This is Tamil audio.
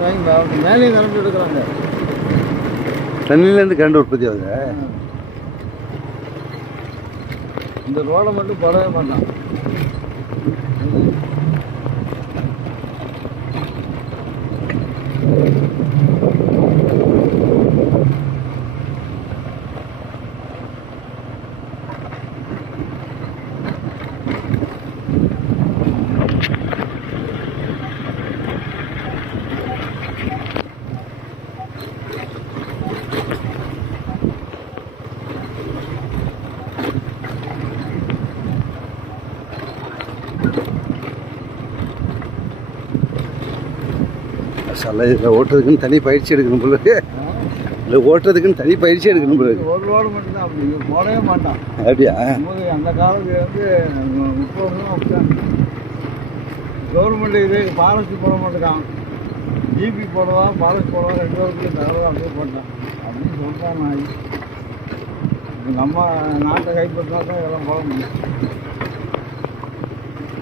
வாங்கி மேலேயும் கரண்ட் எடுக்கிறாங்க. தண்ணியிலேருந்து கரண்ட் உற்பத்தி ஆகுது. இந்த ரோடை மட்டும் போடவே மாட்டான். சாலை இதில் ஓட்டுறதுக்குன்னு தனி பயிற்சி எடுக்கணும் போல. இல்லை ஓட்டுறதுக்குன்னு தனி பயிற்சி எடுக்கணும் போல. ஒரு ரோடு மட்டும்தான் அப்படி போடவே மாட்டான். அப்படியா? அந்த காலத்துல வந்து 30 வருஷம் அப்படிதான். கவர்மெண்ட் இது பாலசி போட மாட்டேங்கான். ஜிபி போடவா பாலசி போடவா 2 வருஷத்துக்கு தகவல் அப்படியே போட்டான் அப்படின்னு சொல்கிறான். நம்ம நாட்டை கைப்பற்றினா தான் இதெல்லாம் போட முடியும்.